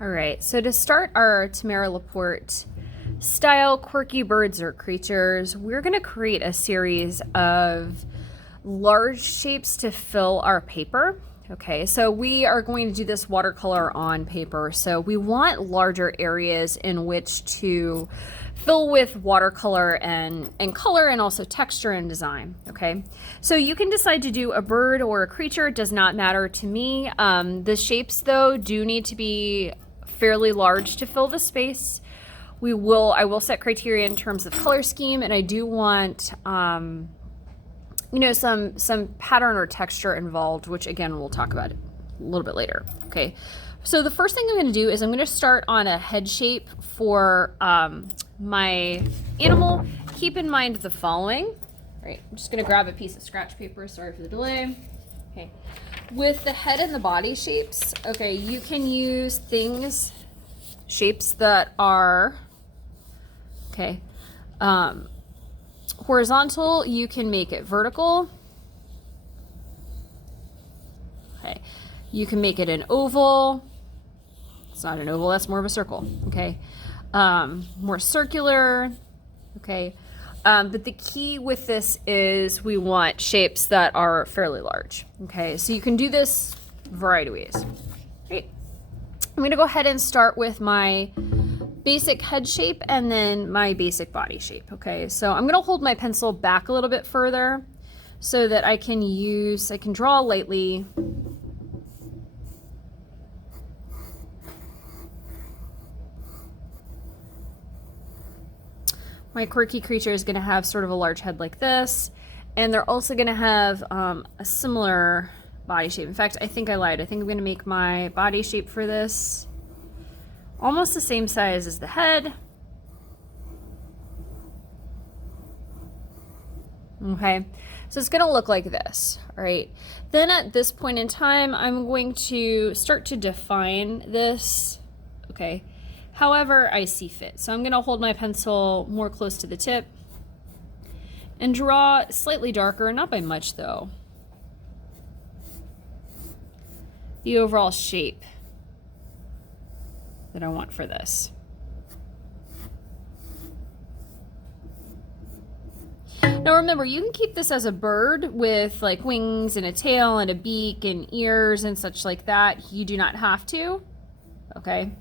All right, so to start our Tamara Laporte style quirky birds or creatures, we're going to create a series of large shapes to fill our paper. Okay, so we are going to do this watercolor on paper. So we want larger areas in which to fill with watercolor and color and also texture and design. Okay, so you can decide to do a bird or a creature. It does not matter to me. The shapes though do need to be fairly large to fill the space. I will set criteria in terms of color scheme, and I do want some pattern or texture involved, which again we'll talk about a little bit later. Okay, so the first thing I'm going to do is I'm going to start on a head shape for my animal. Keep in mind the following. All right, I'm just going to grab a piece of scratch paper. Sorry for the delay. Okay, with the head and the body shapes, okay, you can use shapes that are, okay, horizontal. You can make it vertical. Okay, you can make it an oval. It's not an oval, that's more of a circle. Okay, more circular. Okay, but the key with this is we want shapes that are fairly large. Okay, so you can do this a variety of ways. Great. I'm going to go ahead and start with my basic head shape and then my basic body shape. Okay, so I'm going to hold my pencil back a little bit further so that I can draw lightly. My quirky creature is going to have sort of a large head like this, and they're also going to have a similar body shape. In fact, I think I lied. I think I'm going to make my body shape for this almost the same size as the head. Okay, so it's going to look like this. All right, then at this point in time, I'm going to start to define this. Okay, however I see fit. So I'm going to hold my pencil more close to the tip and draw slightly darker, not by much though, the overall shape that I want for this. Now remember, you can keep this as a bird with like wings and a tail and a beak and ears and such like that. You do not have to, okay?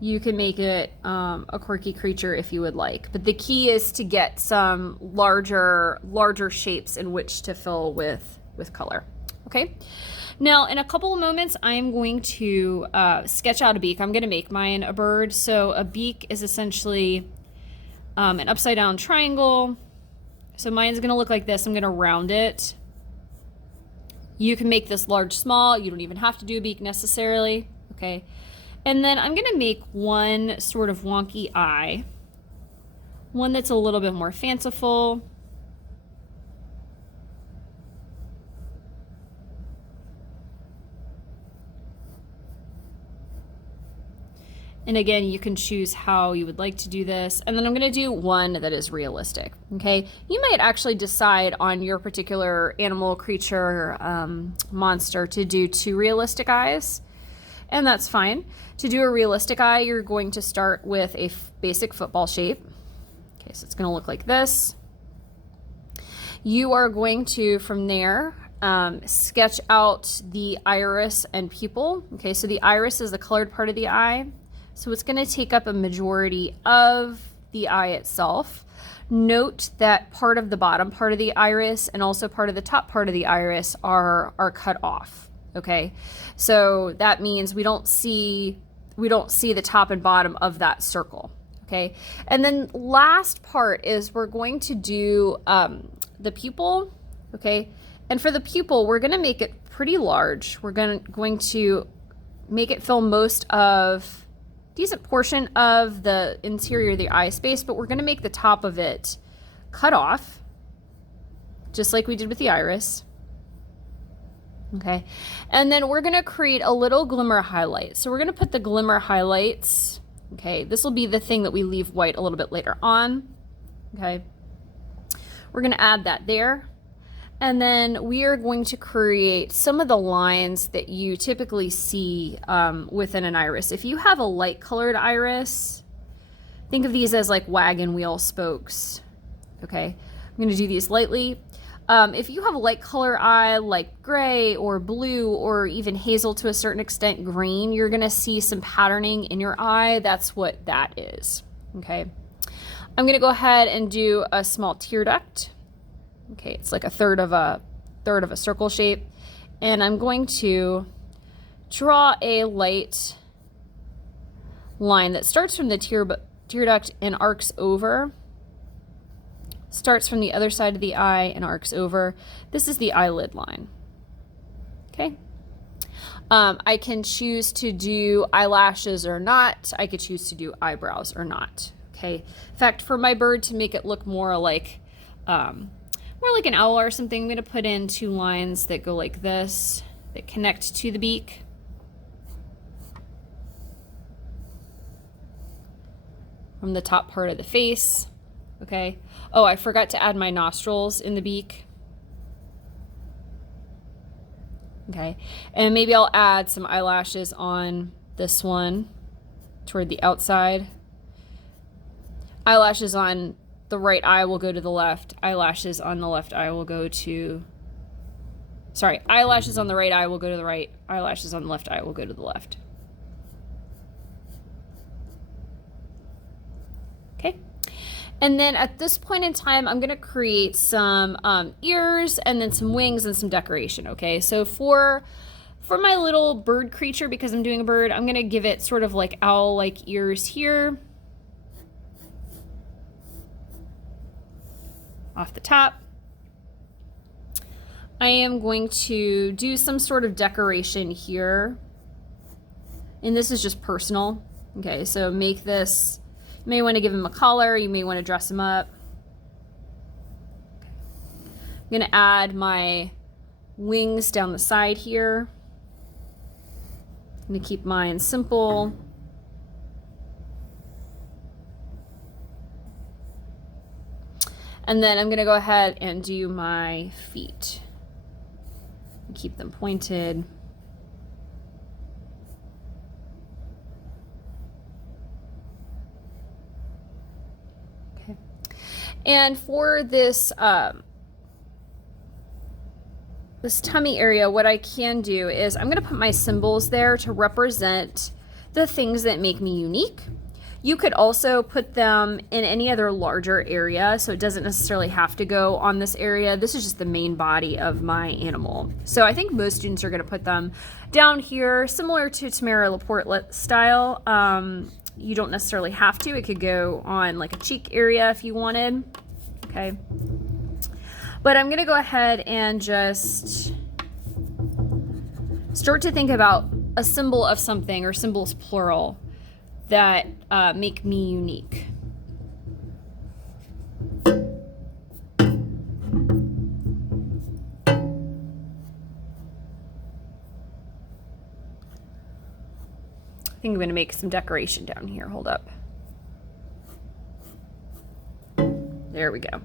You can make it a quirky creature if you would like, but the key is to get some larger shapes in which to fill with color. Okay, now in a couple of moments I'm going to sketch out a beak. I'm going to make mine a bird. So a beak is essentially an upside down triangle. So mine's going to look like this. I'm going to round it. You can make this large, small. You don't even have to do a beak necessarily. Okay. And then I'm going to make one sort of wonky eye, one that's a little bit more fanciful. And again, you can choose how you would like to do this. And then I'm going to do one that is realistic. Okay, you might actually decide on your particular animal, creature, monster to do two realistic eyes. And that's fine. To do a realistic eye, you're going to start with a basic football shape. Okay, so it's going to look like this. You are going to, from there, sketch out the iris and pupil. Okay, so the iris is the colored part of the eye. So it's going to take up a majority of the eye itself. Note that part of the bottom part of the iris and also part of the top part of the iris are cut off. Okay, so that means we don't see the top and bottom of that circle. Okay, and then last part is we're going to do the pupil. Okay, and for the pupil we're going to make it pretty large. We're going to make it fill most of decent portion of the interior of the eye space, but we're going to make the top of it cut off, just like we did with the iris. Okay, and then we're going to create a little glimmer highlight. So we're going to put the glimmer highlights. Okay, this will be the thing that we leave white a little bit later on. Okay, we're going to add that there. And then we are going to create some of the lines that you typically see within an iris. If you have a light colored iris, think of these as like wagon wheel spokes. Okay, I'm going to do these lightly. If you have a light color eye like gray or blue or even hazel to a certain extent green, you're going to see some patterning in your eye. That's what that is. Okay, I'm going to go ahead and do a small tear duct. Okay, it's like a third of a circle shape. And I'm going to draw a light line that starts from the tear duct and arcs over. Starts from the other side of the eye and arcs over. This is the eyelid line. Okay. I can choose to do eyelashes or not. I could choose to do eyebrows or not. Okay. In fact, for my bird, to make it look more like an owl or something, I'm going to put in 2 lines that go like this, that connect to the beak. From the top part of the face. Okay. Oh, I forgot to add my nostrils in the beak. Okay. And maybe I'll add some eyelashes on this one toward the outside. Eyelashes on the right eye will go to the left. Eyelashes on the left eye will go to... Sorry, eyelashes on the right eye will go to the right. Eyelashes on the left eye will go to the left. Okay. And then at this point in time, I'm going to create some ears and then some wings and some decoration. Okay. So for my little bird creature, because I'm doing a bird, I'm going to give it sort of like owl-like ears here. Off the top. I am going to do some sort of decoration here. And this is just personal. Okay, so make this, you may want to give him a collar, you may want to dress him up. I'm going to add my wings down the side here. I'm going to keep mine simple. And then I'm going to go ahead and do my feet. Keep them pointed. Okay. And for this this tummy area, what I can do is I'm going to put my symbols there to represent the things that make me unique. You could also put them in any other larger area, so it doesn't necessarily have to go on this area. This is just the main body of my animal. So I think most students are going to put them down here, similar to Tamara Laporte style. You don't necessarily have to. It could go on like a cheek area if you wanted. Okay. But I'm going to go ahead and just start to think about a symbol of something, or symbols plural, that make me unique. I think I'm going to make some decoration down here. Hold up. There we go.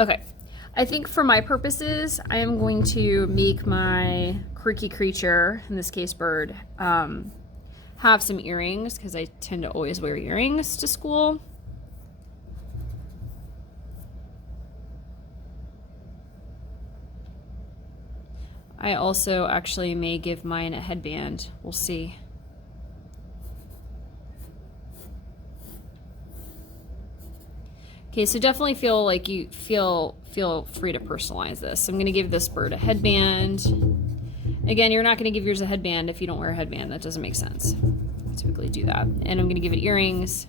Okay, I think for my purposes, I am going to make my quirky creature, in this case bird, have some earrings, because I tend to always wear earrings to school. I also actually may give mine a headband. We'll see. Okay, so definitely feel like you feel free to personalize this. So I'm going to give this bird a headband. Again, you're not going to give yours a headband if you don't wear a headband. That doesn't make sense. I typically do that. And I'm going to give it earrings.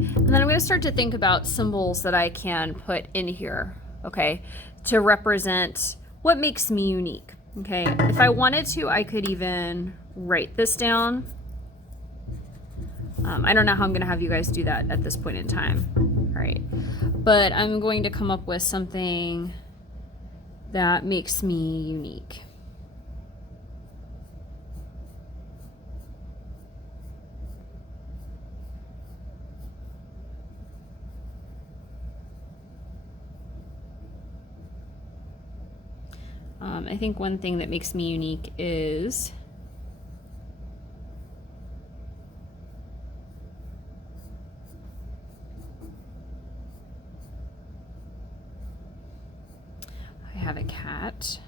And then I'm going to start to think about symbols that I can put in here, okay, to represent what makes me unique, okay? If I wanted to, I could even write this down. I don't know how I'm going to have you guys do that at this point in time, all right? But I'm going to come up with something that makes me unique. I think one thing that makes me unique is I have a cat.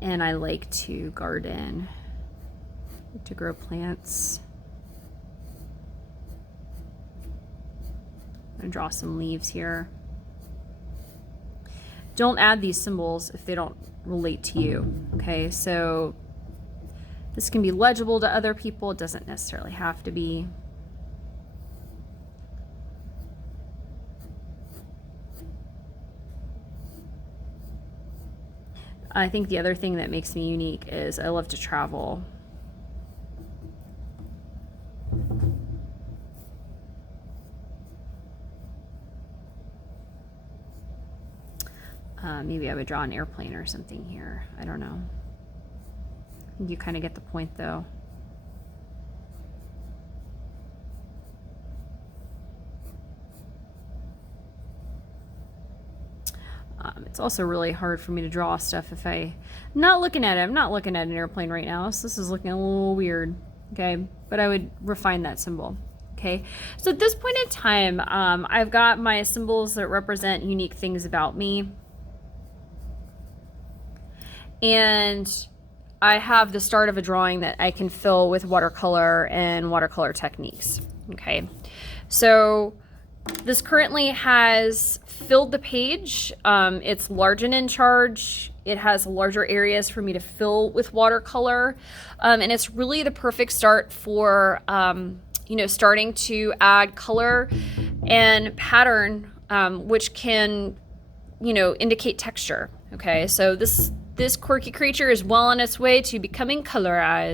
And I like to garden, to grow plants. I'm gonna draw some leaves here. Don't add these symbols if they don't relate to you, okay? So this can be legible to other people. It doesn't necessarily have to be. I think the other thing that makes me unique is I love to travel. Maybe I would draw an airplane or something here. I don't know. I think you kind of get the point though. It's also really hard for me to draw stuff if I'm not looking at it. I'm not looking at an airplane right now, so this is looking a little weird, okay? But I would refine that symbol, okay? So at this point in time, I've got my symbols that represent unique things about me. And I have the start of a drawing that I can fill with watercolor and watercolor techniques, okay? So this currently has filled the page. It's large and in charge. It has larger areas for me to fill with watercolor. And it's really the perfect start for, you know, starting to add color and pattern, which can, you know, indicate texture. Okay, so this quirky creature is well on its way to becoming colorized.